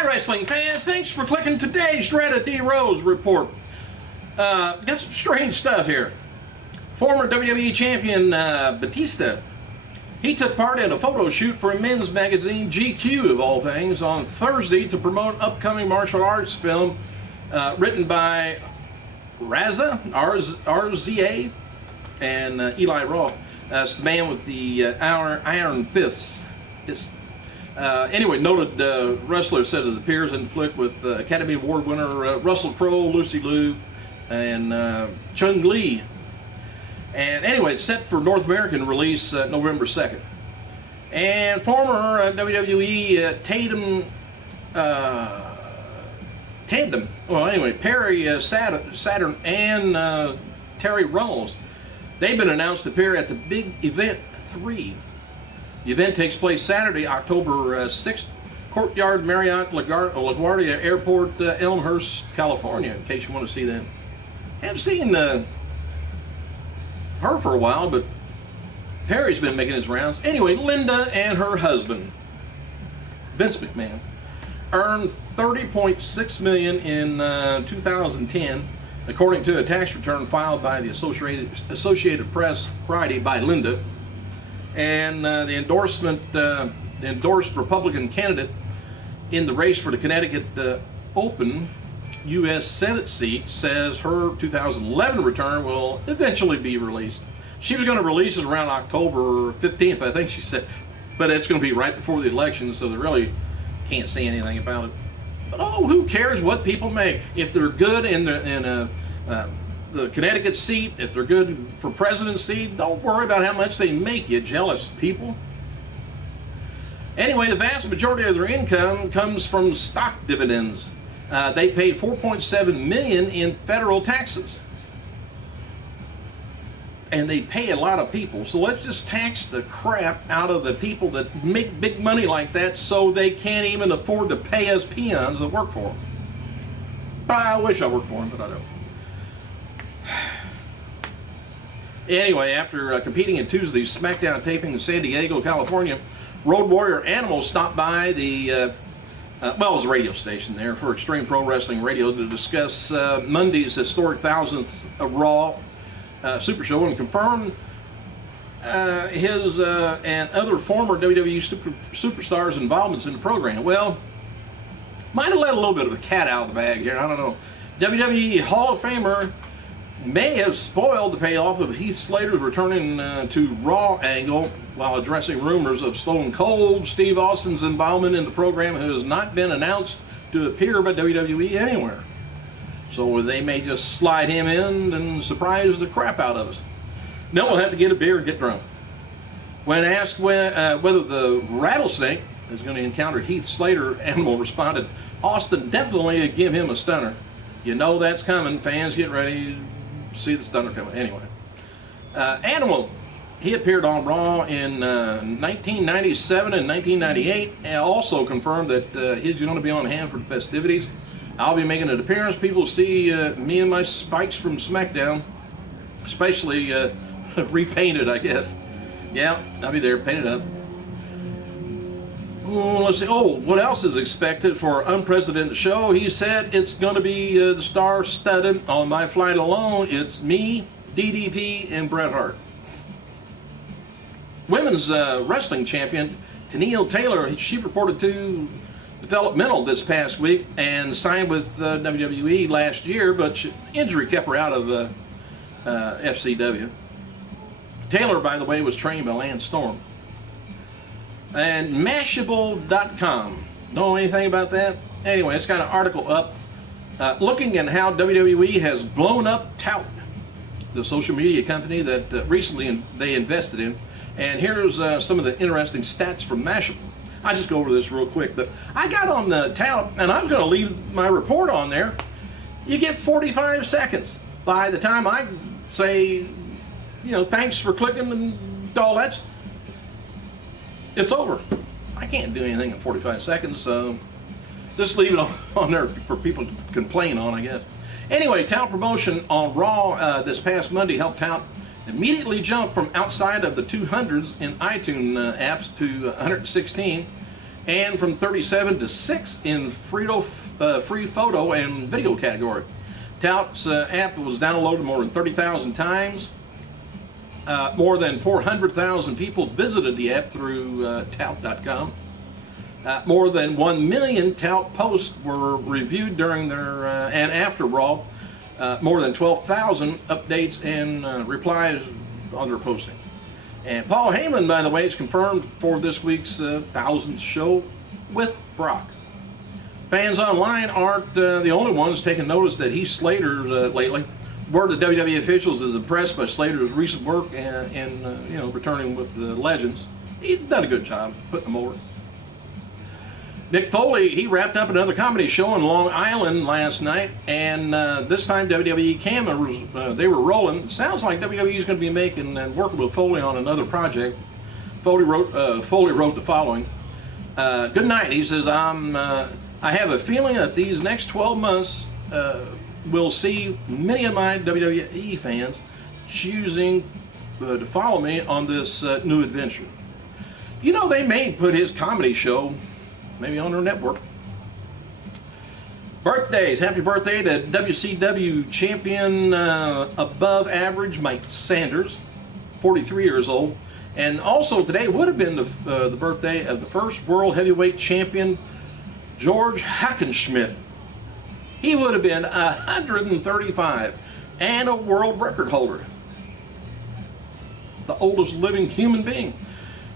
Hi, wrestling fans. Thanks for clicking today's Strata D. Rose report. Got some strange stuff here. Former WWE champion Batista, he took part in a photo shoot for a men's magazine, GQ of all things, on Thursday to promote upcoming martial arts film written by RZA and Eli Roth. It's the man with the iron fists. Anyway, noted wrestler said it appears in the flick with Academy Award winner Russell Crowe, Lucy Liu, and Chung Lee. And anyway, it's set for North American release November 2nd. And former WWE Perry Saturn and Terry Runnels, they've been announced to appear at the Big Event 3. The event takes place Saturday, October 6th, Courtyard Marriott LaGuardia Airport, Elmhurst, California, in case you want to see them. I haven't seen her for a while, but Perry's been making his rounds. Anyway, Linda and her husband, Vince McMahon, earned $30.6 million in 2010, according to a tax return filed by the Associated Press Friday by Linda. And the endorsed Republican candidate in the race for the Connecticut Open U.S. Senate seat says her 2011 return will eventually be released. She was going to release it around October 15th, I think she said, but it's going to be right before the election, so they really can't say anything about it. But oh, who cares what people make? If they're good in the Connecticut seat, if they're good for presidency, don't worry about how much they make, you jealous people. Anyway, the vast majority of their income comes from stock dividends. They paid $4.7 million in federal taxes. And they pay a lot of people, so let's just tax the crap out of the people that make big money like that so they can't even afford to pay us peons that work for them. I wish I worked for them, but I don't. Anyway, after competing in Tuesday's SmackDown taping in San Diego, California, Road Warrior Animal stopped by the, it was a radio station there for Extreme Pro Wrestling Radio to discuss Monday's historic 1000th Raw Super Show and confirm his and other former WWE superstars' involvements in the program. Well, might have let a little bit of a cat out of the bag here, I don't know. WWE Hall of Famer may have spoiled the payoff of Heath Slater's returning to Raw angle while addressing rumors of Stone Cold Steve Austin's involvement in the program, who has not been announced to appear by WWE anywhere. So they may just slide him in and surprise the crap out of us. Then we'll have to get a beer and get drunk. When asked whether the Rattlesnake is going to encounter Heath Slater, Animal responded, "Austin definitely give him a stunner. You know that's coming. Fans, get ready. See the stunner coming." Anyway, Animal, he appeared on Raw in 1997 and 1998, and also confirmed that he's going to be on hand for the festivities. "I'll be making an appearance. People will see me and my spikes from SmackDown, especially repainted, I guess. Yeah, I'll be there, painted up." Let's see. Oh, what else is expected for an unprecedented show? He said it's going to be the star-studded. On my flight alone, it's me, DDP, and Bret Hart. Women's wrestling champion Tennille Taylor, she reported to developmental this past week and signed with WWE last year, but injury kept her out of FCW. Taylor, by the way, was trained by Lance Storm. And Mashable.com. Know anything about that? Anyway, it's got an article up looking at how WWE has blown up Tout, the social media company that recently they invested in. And here's some of the interesting stats from Mashable. I'll just go over this real quick. But I got on the Tout, and I was going to leave my report on there. You get 45 seconds. By the time I say, thanks for clicking and all that, it's over. I can't do anything in 45 seconds, so just leave it on there for people to complain on, I guess. Anyway, Tout promotion on Raw this past Monday helped Tout immediately jump from outside of the 200s in iTunes apps to 116 and from 37 to 6 in free photo and video category. Tout's app was downloaded more than 30,000 times. More than 400,000 people visited the app through Tout.com. More than 1 million Tout posts were reviewed during their and after Raw. More than 12,000 updates and replies on their posting. And Paul Heyman, by the way, is confirmed for this week's 1000th show with Brock. Fans online aren't the only ones taking notice that Heath Slater lately. Word that WWE officials is impressed by Slater's recent work and returning with the Legends. He's done a good job putting them over. Mick Foley, he wrapped up another comedy show in Long Island last night, and this time WWE cameras, they were rolling. Sounds like WWE is going to be making and working with Foley on another project. Foley wrote the following. Good night, he says, I have a feeling that these next 12 months will see many of my WWE fans choosing to follow me on this new adventure. You know, they may put his comedy show maybe on their network. Birthdays. Happy birthday to WCW champion above average Mike Sanders, 43 years old. And also today would have been the birthday of the first world heavyweight champion, George Hackenschmidt. He would have been 135 and a world record holder. The oldest living human being.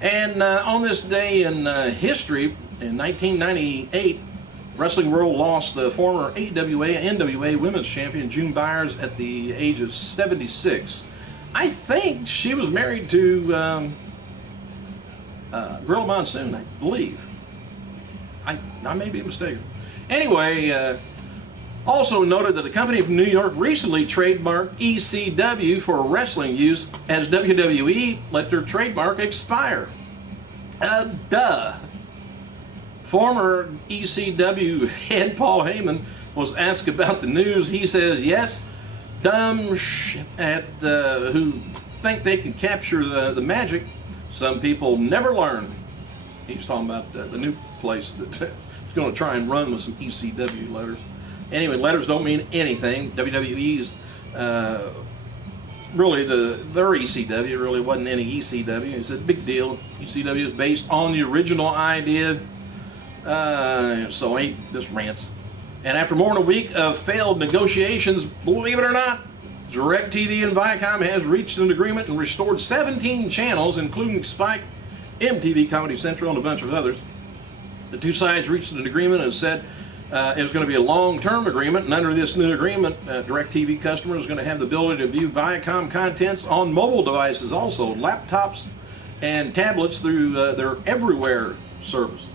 And on this day in history, in 1998, Wrestling World lost the former AWA and NWA Women's Champion June Byers at the age of 76. I think she was married to Gorilla Monsoon, I believe. I may be mistaken. Anyway, also noted that the company from New York recently trademarked ECW for wrestling use as WWE let their trademark expire. Duh. Former ECW head Paul Heyman was asked about the news. He says, yes, dumb shit who think they can capture the magic. Some people never learn. He's talking about the new place that's going to try and run with some ECW letters. Anyway, letters don't mean anything. WWE's really their ECW really wasn't any ECW. It's a big deal. ECW is based on the original idea. So ain't this rants. And after more than a week of failed negotiations, believe it or not, DirecTV and Viacom has reached an agreement and restored 17 channels, including Spike, MTV, Comedy Central, and a bunch of others. The two sides reached an agreement and said it was going to be a long-term agreement, and under this new agreement, DirecTV customers are going to have the ability to view Viacom contents on mobile devices also, laptops and tablets through their Everywhere service.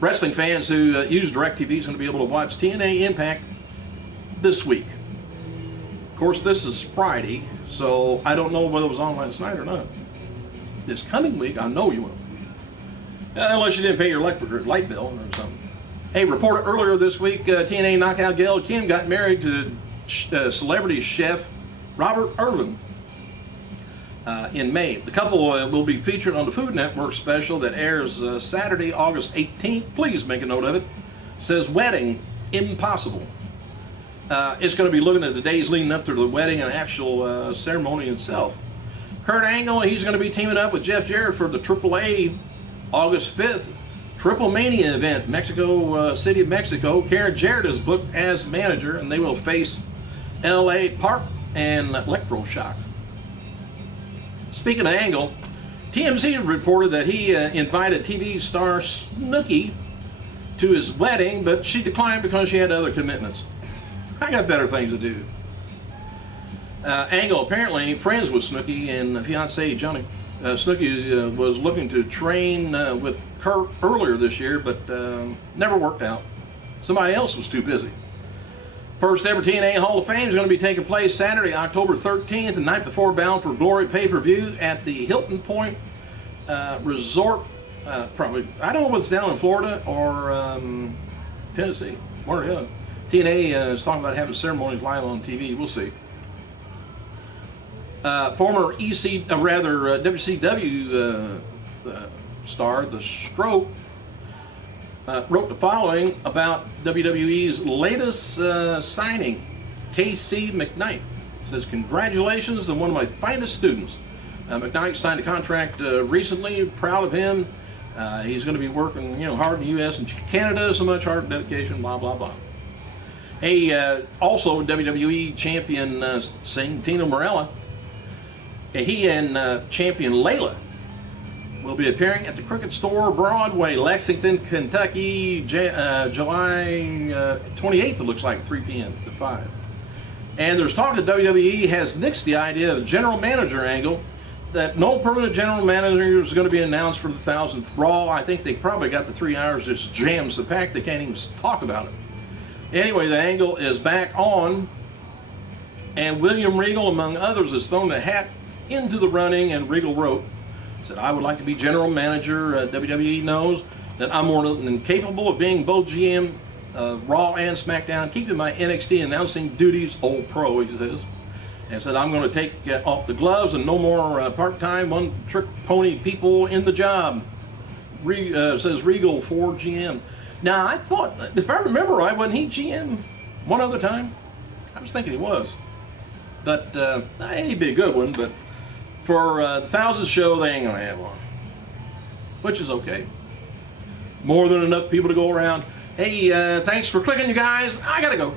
Wrestling fans who use DirecTV is going to be able to watch TNA Impact this week. Of course, this is Friday, so I don't know whether it was on last night or not. This coming week, I know you will. Unless you didn't pay your electric light bill or something. Hey, reported earlier this week, TNA knockout Gail Kim got married to celebrity chef Robert Irvin in May. The couple will be featured on the Food Network special that airs Saturday, August 18th. Please make a note of it. It says Wedding Impossible. It's going to be looking at the days leading up to the wedding and actual ceremony itself. Kurt Angle, he's going to be teaming up with Jeff Jarrett for the AAA August 5th Triple Mania event, Mexico City, Mexico. Karen Jarrett is booked as manager, and they will face L.A. Park and Electroshock. Speaking of Angle, TMZ reported that he invited TV star Snooki to his wedding, but she declined because she had other commitments. I got better things to do. Angle apparently friends with Snooki and fiance Johnny. Snooki was looking to train with Kurt earlier this year, but never worked out. Somebody else was too busy. First ever TNA Hall of Fame is going to be taking place Saturday, October 13th, the night before Bound for Glory pay-per-view at the Hilton Point Resort. Probably, I don't know what's down in Florida or Tennessee. One or the other. TNA is talking about having ceremonies live on TV. We'll see. Former WCW star, The Stroke, wrote the following about WWE's latest signing, KC McKnight. Says, congratulations to one of my finest students. McKnight signed a contract recently. Proud of him. He's going to be working, hard in the U.S. and Canada. So much heart and dedication. Blah blah blah. Hey, also WWE champion Santino Marella. He and champion Layla will be appearing at the Cricket Store, Broadway, Lexington, Kentucky, July 28th. It looks like 3 p.m. to 5. And there's talk that WWE has nixed the idea of a general manager angle, that no permanent general manager is going to be announced for the 1000th Raw. I think they probably got the 3 hours just jams the pack. They can't even talk about it. Anyway, the angle is back on, and William Regal, among others, has thrown the hat into the running, and Regal wrote, said, I would like to be general manager. WWE knows that I'm more than capable of being both GM Raw and SmackDown, keeping my NXT announcing duties, old pro, he says. And said, I'm going to take off the gloves and no more part-time, one-trick pony people in the job. Says Regal for GM. Now, I thought, if I remember right, wasn't he GM one other time? I was thinking he was. But he'd be a good one, but for the 1000th show, they ain't going to have one. Which is okay. More than enough people to go around. Hey, thanks for clicking, you guys. I got to go.